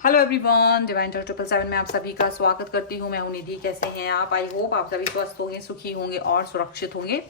Hello everyone, divine talk 777 में आप सभी का स्वागत करती हूँ। मैं हूं निधि। कैसे हैं आप? आई होप आप सभी स्वस्थ होंगे, सुखी होंगे और सुरक्षित होंगे।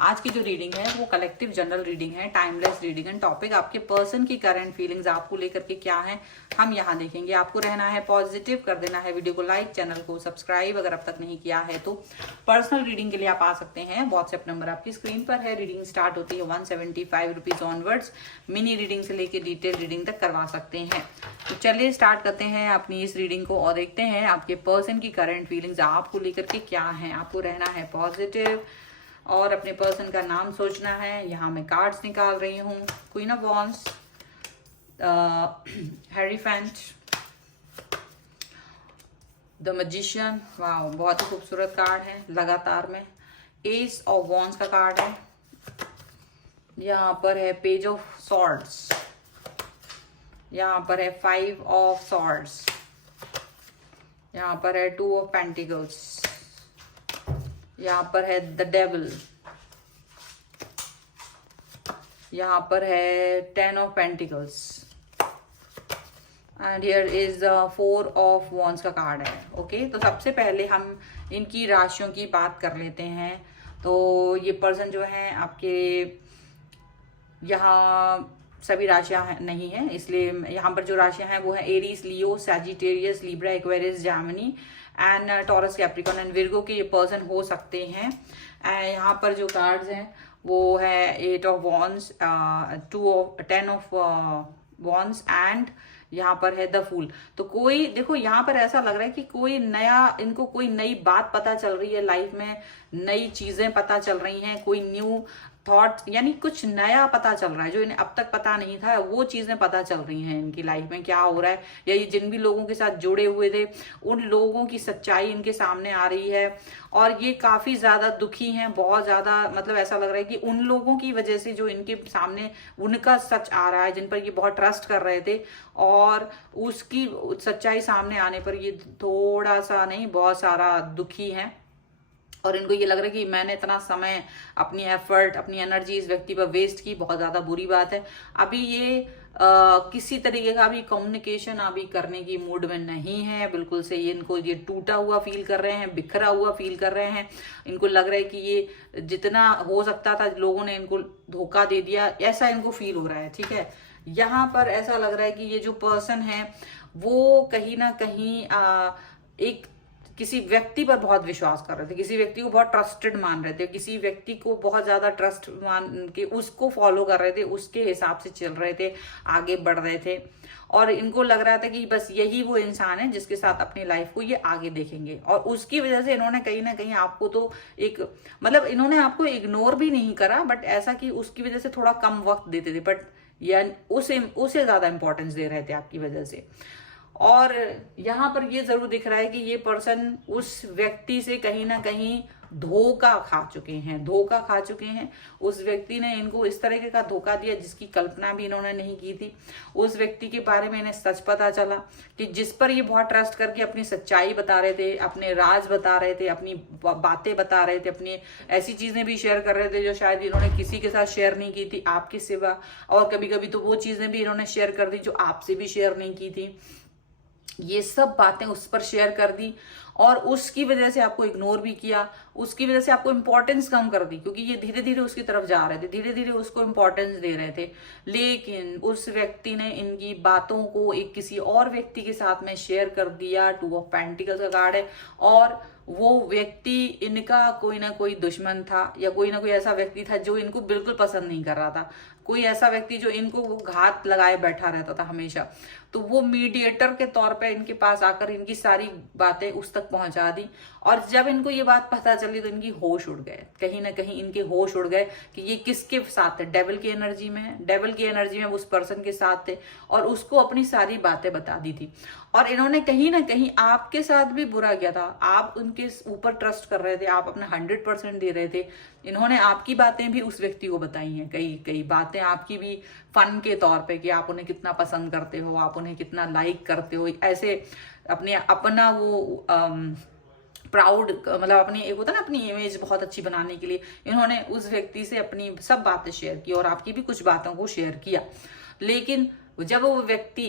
आज की जो रीडिंग है वो कलेक्टिव जनरल रीडिंग है, टाइमलेस रीडिंग है। टॉपिक आपके पर्सन की करंट फीलिंग्स आपको लेकर के क्या है हम यहाँ देखेंगे। आपको रहना है पॉजिटिव, कर देना है वीडियो को लाइक, चैनल को सब्सक्राइब अगर अब तक नहीं किया है तो। पर्सनल रीडिंग के लिए आप आ सकते हैं, व्हाट्सएप नंबर आपकी स्क्रीन पर है। रीडिंग स्टार्ट होती है 175 रुपीज ऑनवर्ड्स। मिनी रीडिंग से लेके डिटेल रीडिंग तक करवा सकते हैं। तो चलिए स्टार्ट करते हैं अपनी इस रीडिंग को और देखते हैं आपके पर्सन की करंट फीलिंग्स आपको लेकर के क्या है। आपको रहना है पॉजिटिव और अपने पर्सन का नाम सोचना है। यहाँ मैं कार्ड्स निकाल रही हूँ। Queen of wands, hierophant, the magician. वाह, बहुत ही खूबसूरत कार्ड है लगातार में। एस ऑफ वॉन्ड्स का कार्ड है। यहाँ पर है पेज ऑफ सॉर्ड्स। यहाँ पर है 5 ऑफ सॉर्ड्स। यहाँ पर है 2 ऑफ पेंटिकल्स। यहाँ पर है द डेविल। यहाँ पर है 10 of pentacles and here is 4 of wands का कार्ड है। ओके, तो सबसे पहले हम इनकी राशियों की बात कर लेते हैं। तो ये पर्सन जो है आपके यहाँ सभी राशियां नहीं है, इसलिए यहाँ पर जो राशियां हैं वो है Aries, Leo, Sagittarius, Libra, Aquarius, Jaimini and taurus, Capricorn and Virgo के ये पर्सन हो सकते हैं। यहाँ पर जो कार्ड्स हैं वो है 8 of wands, 10 of wands and यहाँ पर है द फूल। तो कोई देखो, यहाँ पर ऐसा लग रहा है कि कोई नया, इनको कोई नई बात पता चल रही है लाइफ में, नई चीजें पता चल रही हैं, कोई न्यू थॉट यानी कुछ नया पता चल रहा है जो इन्हें अब तक पता नहीं था। वो चीजें पता चल रही हैं इनकी लाइफ में क्या हो रहा है, या ये जिन भी लोगों के साथ जुड़े हुए थे उन लोगों की सच्चाई इनके सामने आ रही है। और ये काफी ज्यादा दुखी हैं, बहुत ज्यादा, मतलब ऐसा लग रहा है कि उन लोगों की वजह से जो इनके सामने उनका सच आ रहा है, जिन पर ये बहुत ट्रस्ट कर रहे थे, और उसकी सच्चाई सामने आने पर ये थोड़ा सा नहीं बहुत सारा दुखी है। और इनको ये लग रहा है कि मैंने इतना समय, अपनी एफर्ट, अपनी एनर्जी इस व्यक्ति पर वेस्ट की, बहुत ज्यादा बुरी बात है। अभी ये किसी तरीके का भी कम्युनिकेशन अभी करने की मूड में नहीं है बिल्कुल से। ये इनको ये टूटा हुआ फील कर रहे हैं, बिखरा हुआ फील कर रहे हैं। इनको लग रहा है कि ये जितना हो सकता था लोगों ने इनको धोखा दे दिया, ऐसा इनको फील हो रहा है। ठीक है, यहाँ पर ऐसा लग रहा है कि ये जो पर्सन है वो कहीं ना कहीं एक किसी व्यक्ति पर बहुत विश्वास कर रहे थे, किसी व्यक्ति को बहुत ट्रस्टेड मान रहे थे, किसी व्यक्ति को बहुत ज्यादा ट्रस्ट मान के उसको फॉलो कर रहे थे, उसके हिसाब से चल रहे थे, आगे बढ़ रहे थे। और इनको लग रहा था कि बस यही वो इंसान है जिसके साथ अपनी लाइफ को ये आगे देखेंगे। और उसकी वजह से इन्होंने कहीं ना कहीं आपको तो एक, मतलब इन्होंने आपको इग्नोर भी नहीं करा, बट ऐसा कि उसकी वजह से थोड़ा कम वक्त देते थे, बट या उसे ज्यादा इंपॉर्टेंस दे रहे थे आपकी वजह से। और यहाँ पर ये जरूर दिख रहा है कि ये पर्सन उस व्यक्ति से कहीं ना कहीं धोखा खा चुके हैं, धोखा खा चुके हैं। उस व्यक्ति ने इनको इस तरीके का धोखा दिया जिसकी कल्पना भी इन्होंने नहीं की थी। उस व्यक्ति के बारे में इन्हें सच पता चला कि जिस पर ये बहुत ट्रस्ट करके अपनी सच्चाई बता रहे थे, अपने राज बता रहे थे, अपनी बातें बता रहे थे, अपनी ऐसी चीजें भी शेयर कर रहे थे जो शायद इन्होंने किसी के साथ शेयर नहीं की थी आपके सिवा। और कभी कभी तो वो चीजें भी इन्होंने शेयर कर दी जो आपसे भी शेयर नहीं की थी। ये सब बातें उस पर शेयर कर दी और उसकी वजह से आपको इग्नोर भी किया, उसकी वजह से आपको इंपॉर्टेंस कम कर दी, क्योंकि ये धीरे धीरे उसकी तरफ जा रहे थे, धीरे धीरे उसको इंपॉर्टेंस दे रहे थे। लेकिन उस व्यक्ति ने इनकी बातों को एक किसी और व्यक्ति के साथ में शेयर कर दिया। 2 ऑफ पेंटिकल्स का कार्ड है। और वो व्यक्ति इनका कोई ना कोई दुश्मन था, या कोई ना कोई ऐसा व्यक्ति था जो इनको बिल्कुल पसंद नहीं कर रहा था, कोई ऐसा व्यक्ति जो इनको घात लगाए बैठा रहता था हमेशा। तो वो मीडिएटर के तौर पे इनके पास आकर इनकी सारी बातें उस तक पहुंचा दी। और जब इनको ये बात पता चली तो इनकी होश उड़ गए, कहीं ना कहीं इनके होश उड़ गए कि ये किसके साथ थे। डेविल की एनर्जी में, डेविल की एनर्जी में उस पर्सन के साथ थे और उसको अपनी सारी बातें बता दी थी। और इन्होंने कहीं ना कहीं आपके साथ भी बुरा किया था। आप उनके ऊपर ट्रस्ट कर रहे थे, आप अपना 100% दे रहे थे। इन्होंने आपकी बातें भी उस व्यक्ति को बताई हैं, कई कई बातें आपकी भी फन के तौर पे कि आप उन्हें कितना पसंद करते हो, आप उन्हें कितना लाइक करते हो, ऐसे अपने अपना वो प्राउड, मतलब अपनी एक होता है ना, अपनी इमेज बहुत अच्छी बनाने के लिए इन्होंने उस व्यक्ति से अपनी सब बातें शेयर की और आपकी भी कुछ बातों को शेयर किया। लेकिन जब वो व्यक्ति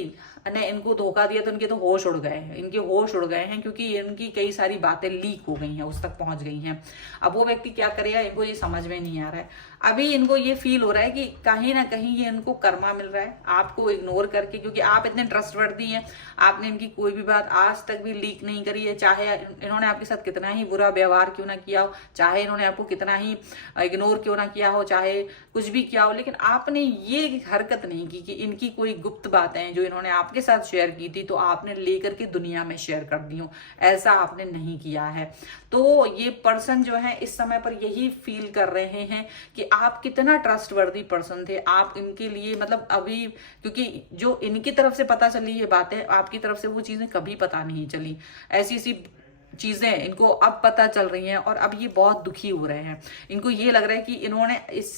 ने इनको धोखा दिया तो इनके तो होश उड़ गए हैं, इनके होश उड़ गए हैं, क्योंकि इनकी कई सारी बातें लीक हो गई हैं, उस तक पहुंच गई हैं। अब वो व्यक्ति क्या करेगा, इनको ये समझ में नहीं आ रहा है। अभी इनको ये फील हो रहा है कि कहीं ना कहीं ये इनको कर्मा मिल रहा है आपको इग्नोर करके, क्योंकि आप इतने ट्रस्टवर्दी हैं, आपने इनकी कोई भी बात आज तक भी लीक नहीं करी है, चाहे इन्होंने आपके साथ कितना ही बुरा व्यवहार क्यों ना किया हो, चाहे इन्होंने आपको कितना ही इग्नोर क्यों ना किया हो, चाहे कुछ भी किया हो, लेकिन आपने ये हरकत नहीं की कि इनकी कोई गुप्त बातें हैं जो इन्होंने आपके साथ शेयर की थी तो आपने लेकर के दुनिया में शेयर कर दी हो, ऐसा आपने नहीं किया है। तो ये पर्सन जो है इस समय पर यही फील कर रहे हैं कि आप कितना ट्रस्टवर्दी पर्सन थे, आप इनके लिए मतलब अभी, क्योंकि जो इनकी तरफ से पता चली ये बातें, आपकी तरफ से वो चीजें कभी पता नहीं चली, ऐसी ऐसी चीजें इनको अब पता चल रही हैं और अब ये बहुत दुखी हो रहे हैं। इनको ये लग रहा है कि इन्होंने इस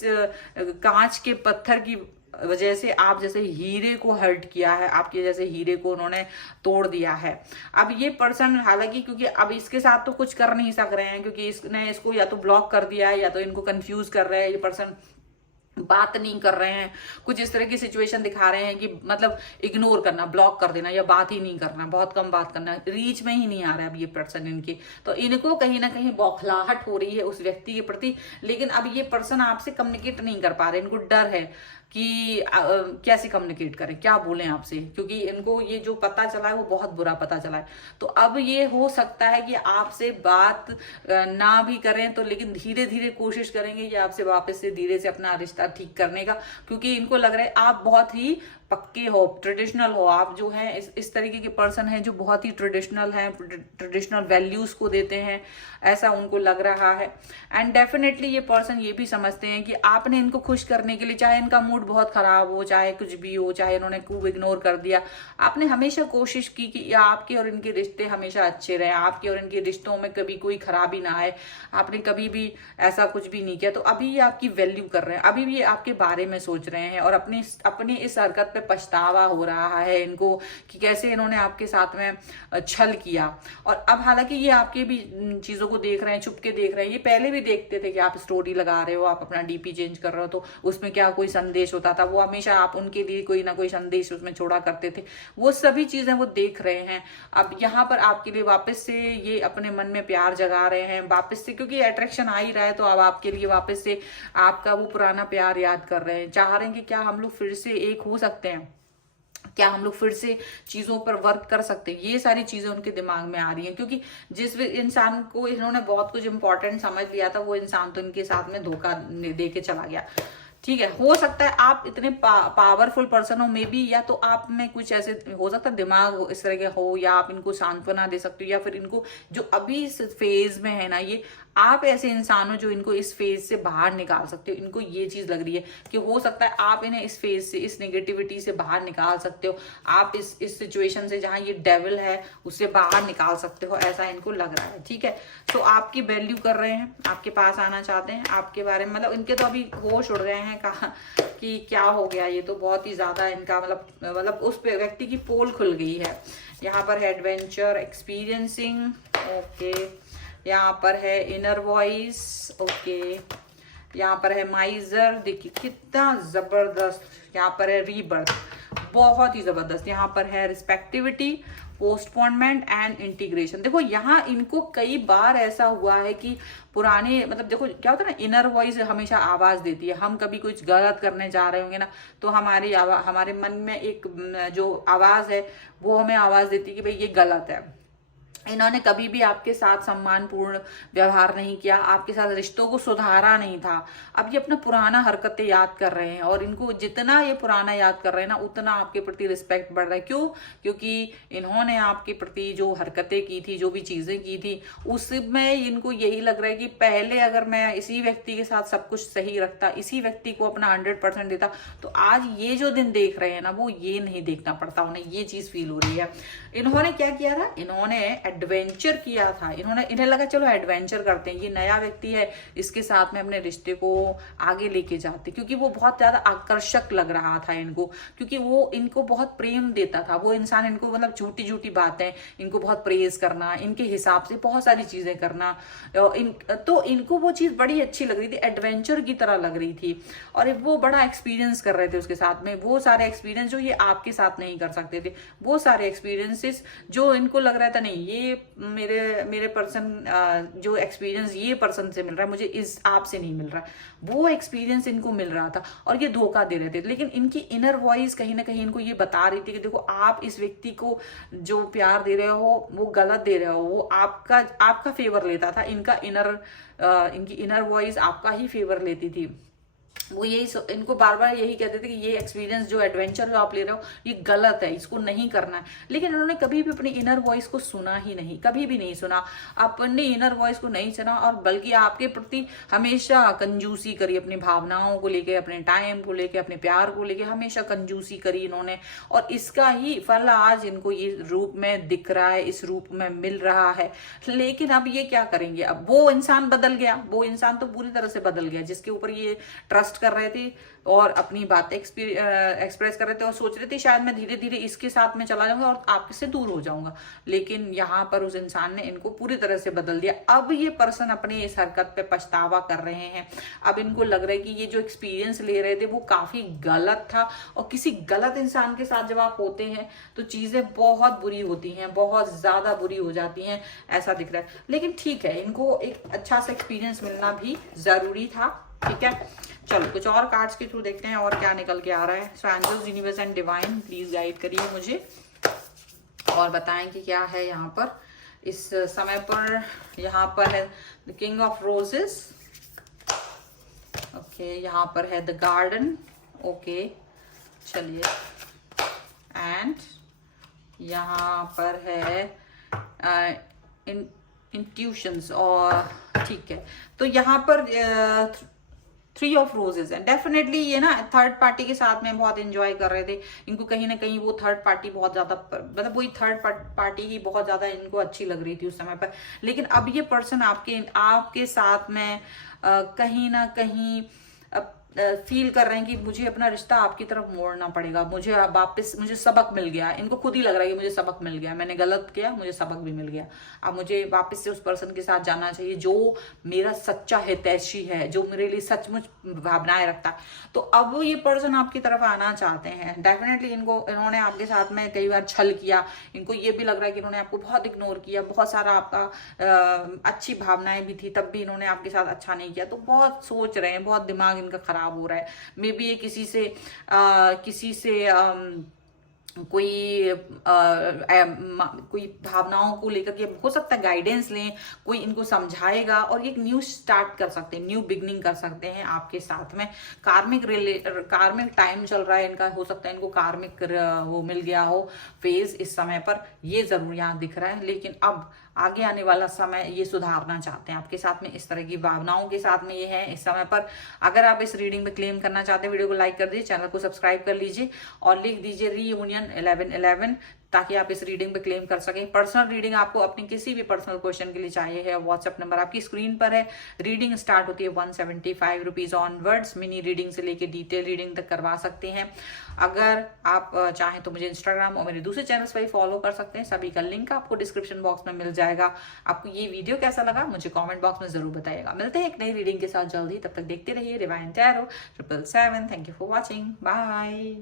कांच के पत्थर की वजह से आप जैसे हीरे को हर्ट किया है, आपके जैसे हीरे को उन्होंने तोड़ दिया है। अब ये पर्सन हालांकि, क्योंकि अब इसके साथ तो कुछ कर नहीं सक रहे हैं, क्योंकि इसने इसको या तो ब्लॉक कर दिया है या तो इनको कंफ्यूज कर रहे हैं, ये पर्सन बात नहीं कर रहे हैं, कुछ इस तरह की सिचुएशन दिखा रहे हैं कि मतलब इग्नोर करना, ब्लॉक कर देना या बात ही नहीं करना, बहुत कम बात करना, रीच में ही नहीं आ रहा है अब ये पर्सन इनके। तो इनको कहीं ना कहीं बौखलाहट हो रही है उस व्यक्ति के प्रति, लेकिन अब ये पर्सन आपसे कम्युनिकेट नहीं कर पा रहे, इनको डर है कि कैसे कम्युनिकेट करें, क्या बोलें आपसे, क्योंकि इनको ये जो पता चला है वो बहुत बुरा पता चला है। तो अब ये हो सकता है कि आपसे बात ना भी करें तो लेकिन धीरे धीरे कोशिश करेंगे कि आपसे वापस से धीरे से अपना रिश्ता ठीक करने का, क्योंकि इनको लग रहा है आप बहुत ही पक्के हो, ट्रेडिशनल हो, आप जो है इस तरीके के पर्सन हैं जो बहुत ही ट्रेडिशनल हैं, ट्रेडिशनल वैल्यूज को देते हैं, ऐसा उनको लग रहा है। एंड डेफिनेटली ये पर्सन ये भी समझते हैं कि आपने इनको खुश करने के लिए, चाहे इनका मूड बहुत खराब हो, चाहे कुछ भी हो, चाहे इन्होंने खूब इग्नोर कर दिया, आपने हमेशा कोशिश की कि आपके और इनके रिश्ते हमेशा अच्छे रहे, आपके और इनके रिश्तों में कभी कोई खराबी ना आए, आपने कभी भी ऐसा कुछ भी नहीं किया। तो अभी ये आपकी वैल्यू कर रहे हैं, अभी भी ये आपके बारे में सोच रहे हैं और अपनी इस हरकत पे पछतावा हो रहा है इनको कि कैसे इन्होंने आपके साथ में छल किया। और अब हालांकि ये आपके भी चीजों को देख रहे हैं, छुप के देख रहे हैं, ये पहले भी देखते थे कि आप स्टोरी लगा रहे हो, आप अपना डीपी चेंज कर रहे हो तो उसमें क्या कोई संदेश होता था, वो हमेशा आप उनके लिए कोई ना कोई संदेश उसमें छोड़ा करते थे, वो सभी चीजें वो देख रहे हैं। अब यहाँ पर आपके लिए वापस से ये अपने मन में प्यार जगा रहे हैं वापस से, क्योंकि अट्रैक्शन आ ही रहा है, तो अब आपके लिए वापस से आपका वो पुराना प्यार याद कर रहे हैं, चाह रहे हैं कि क्या हम लोग फिर से एक हो सकते हैं, क्या हम लोग फिर से चीजों पर वर्क कर सकते हैं, ये सारी चीजें उनके दिमाग में आ रही हैं। क्योंकि जिस इंसान को इन्होंने बहुत कुछ इंपॉर्टेंट समझ लिया था, वो इंसान तो इनके साथ में धोखा दे के चला गया। ठीक है, हो सकता है आप इतने पावरफुल पर्सन हो, मे बी, या तो आप में कुछ ऐसे हो सकता है दिमाग हो इस तरह के हो, या आप इनको सांत्वना दे सकते हो, या फिर इनको जो अभी इस फेज में है ना, ये आप ऐसे इंसान हो जो इनको इस फेज से बाहर निकाल सकते हो। इनको ये चीज लग रही है कि हो सकता है आप इन्हें इस फेज से, इस नेगेटिविटी से बाहर निकाल सकते हो, आप इस सिचुएशन से जहां ये डेविल है उससे बाहर निकाल सकते हो, ऐसा इनको लग रहा है। ठीक है, तो आपकी वैल्यू कर रहे हैं, आपके पास आना चाहते हैं, आपके बारे में मतलब इनके तो अभी होश उड़ रहे हैं कहा कि क्या हो गया, ये तो बहुत ही ज्यादा इनका मतलब उस पे व्यक्ति की पोल खुल गई है। यहाँ पर है एडवेंचर, एक्सपीरियंसिंग, ओके, यहाँ पर है इनर वॉइस, ओके, यहाँ पर है माइजर, देखिए कितना जबरदस्त, यहाँ पर है रीबर्थ, बहुत ही जबरदस्त, यहाँ पर है रिस्पेक्टिविटी, पोस्टपोनमेंट एंड इंटीग्रेशन। देखो यहाँ इनको कई बार ऐसा हुआ है कि पुराने मतलब देखो क्या होता है ना, इनर वॉइस हमेशा आवाज देती है, हम कभी कुछ गलत करने जा रहे होंगे ना तो हमारे मन में एक जो आवाज है वो हमें आवाज देती है कि भाई ये गलत है। इन्होंने कभी भी आपके साथ सम्मानपूर्ण व्यवहार नहीं किया, आपके साथ रिश्तों को सुधारा नहीं था। अब ये अपना पुराना हरकतें याद कर रहे हैं और इनको जितना ये पुराना याद कर रहे हैं ना उतना आपके प्रति रिस्पेक्ट बढ़ रहा है। क्यों? क्योंकि इन्होंने आपके प्रति जो हरकतें की थी, जो भी चीजें की थी, उसमें इनको यही लग रहा है कि पहले अगर मैं इसी व्यक्ति के साथ सब कुछ सही रखता, इसी व्यक्ति को अपना 100% देता, तो आज ये जो दिन देख रहे हैं ना वो ये नहीं देखना पड़ता, उन्हें ये चीज फील हो रही है। इन्होंने क्या किया था, इन्होंने एडवेंचर किया था, इन्हें लगा चलो एडवेंचर करते हैं, ये नया व्यक्ति है, इसके साथ में अपने रिश्ते को आगे लेके जाते, क्योंकि वो बहुत ज्यादा आकर्षक लग रहा था इनको, क्योंकि वो इनको बहुत प्रेम देता था, वो इंसान इनको मतलब झूठी झूठी बातें, इनको बहुत प्रेज करना, इनके हिसाब से बहुत सारी चीजें करना, तो इनको वो चीज बड़ी अच्छी लग रही थी, एडवेंचर की तरह लग रही थी, और वो बड़ा एक्सपीरियंस कर रहे थे उसके साथ में, वो सारे एक्सपीरियंस जो ये आपके साथ नहीं कर सकते थे, वो सारे एक्सपीरियंसेस जो इनको लग रहा था नहीं ये मेरे पर्सन जो एक्सपीरियंस ये पर्सन से मिल रहा है मुझे इस आप से नहीं मिल रहा, वो एक्सपीरियंस इनको मिल रहा था, और ये धोखा दे रहे थे। लेकिन इनकी इनर वॉइस कहीं ना कहीं इनको ये बता रही थी कि देखो आप इस व्यक्ति को जो प्यार दे रहे हो वो गलत दे रहे हो, वो आपका फेवर लेता था, इनकी इनर वॉइस आपका ही फेवर लेती थी। वो यही इनको बार बार यही कहते थे कि ये एक्सपीरियंस जो एडवेंचर जो आप ले रहे हो ये गलत है, इसको नहीं करना है। लेकिन उन्होंने कभी भी अपनी इनर वॉइस को सुना ही नहीं, कभी भी नहीं सुना, अपनी इनर वॉइस को नहीं सुना, और बल्कि आपके प्रति हमेशा कंजूसी करी, अपनी भावनाओं को लेके, अपने टाइम को लेके, अपने प्यार को लेके हमेशा कंजूसी करी इन्होंने, और इसका ही फल आज इनको ये रूप में दिख रहा है, इस रूप में मिल रहा है। लेकिन अब ये क्या करेंगे, अब वो इंसान बदल गया, वो इंसान तो पूरी तरह से बदल गया जिसके ऊपर ये ट्रस्ट कर रहे थे और अपनी बातें एक्सप्रेस कर रहे थे, और सोच रहे थे शायद मैं धीरे धीरे इसके साथ में चला जाऊंगा और आपसे दूर हो जाऊंगा। लेकिन यहाँ पर उस इंसान ने इनको पूरी तरह से बदल दिया। अब ये पर्सन अपने इस हरकत पे पछतावा कर रहे हैं। अब इनको लग रहा है कि ये जो एक्सपीरियंस ले रहे थे वो काफी गलत था, और किसी गलत इंसान के साथ जब आप होते हैं तो चीजें बहुत बुरी होती हैं, बहुत ज्यादा बुरी हो जाती हैं, ऐसा दिख रहा है। लेकिन ठीक है, इनको एक अच्छा सा एक्सपीरियंस मिलना भी जरूरी था। ठीक है, चलो कुछ और कार्ड्स के थ्रू देखते हैं और क्या निकल के आ रहा है। So angels, universe and divine please guide करिए मुझे और बताएं कि क्या है यहाँ पर इस समय पर। यहाँ पर है the king of roses, okay, यहाँ पर है द गार्डन, ओके, चलिए, एंड यहाँ पर है इंट्यूशंस, और ठीक है, तो यहाँ पर 3 ऑफ रोजेस है। डेफिनेटली ये ना थर्ड पार्टी के साथ में बहुत एंजॉय कर रहे थे, इनको कहीं ना कहीं वो थर्ड पार्टी बहुत ज्यादा, मतलब वही थर्ड पार्टी ही बहुत ज्यादा इनको अच्छी लग रही थी उस समय पर। लेकिन अब ये पर्सन आपके साथ में कहीं ना कहीं फील कर रहे हैं कि मुझे अपना रिश्ता आपकी तरफ मोड़ना पड़ेगा, मुझे वापस, मुझे सबक मिल गया, इनको खुद ही लग रहा है कि मुझे सबक मिल गया, मैंने गलत किया, मुझे सबक भी मिल गया, अब मुझे वापस से उस पर्सन के साथ जाना चाहिए जो मेरा सच्चा हितैषी है, जो मेरे लिए सचमुच भावनाएं रखता है। तो अब ये पर्सन आपकी तरफ आना चाहते हैं। डेफिनेटली इन्होंने आपके साथ में कई बार छल किया, इनको ये भी लग रहा है कि इन्होंने आपको बहुत इग्नोर किया, बहुत सारा आपका अच्छी भावनाएं भी थी तब भी इन्होंने आपके साथ अच्छा नहीं किया, तो बहुत सोच रहे हैं, बहुत दिमाग इनका खराब हो रहा है। मे बी ये किसी से कोई भावनाओं को लेकर के हो सकता है गाइडेंस लें, कोई इनको समझाएगा और ये एक न्यू स्टार्ट कर सकते हैं, न्यू बिगनिंग कर सकते हैं आपके साथ में। कार्मिक टाइम चल रहा है इनका, हो सकता है इनको कार्मिक वो मिल गया हो फेज इस समय पर, ये जरूर यहाँ दिख रहा है। लेकिन अब आगे आने वाला समय ये सुधारना चाहते हैं आपके साथ में, इस तरह की भावनाओं के साथ में ये है इस समय पर। अगर आप इस रीडिंग में क्लेम करना चाहते हैं, वीडियो को लाइक कर दीजिए, चैनल को सब्सक्राइब कर लीजिए और लिख दीजिए रीयूनियन 1111 ताकि आप इस रीडिंग पे क्लेम कर सकें। पर्सनल रीडिंग आपको अपनी किसी भी पर्सनल क्वेश्चन के लिए चाहिए है, व्हाट्सएप नंबर आपकी स्क्रीन पर है। रीडिंग स्टार्ट होती है 175 रुपीज ऑनवर्ड्स, मिनी रीडिंग से लेके डिटेल रीडिंग तक करवा सकते हैं। अगर आप चाहें तो मुझे इंस्टाग्राम और मेरे दूसरे चैनल्स पर फॉलो कर सकते हैं, सभी का लिंक आपको डिस्क्रिप्शन बॉक्स में मिल जाएगा। आपको ये वीडियो कैसा लगा मुझे कॉमेंट बॉक्स में जरूर बताइएगा। मिलते हैं एक नई रीडिंग के साथ जल्दी, तब तक देखते रहिए divine tarot 777। Thank you for watching, bye.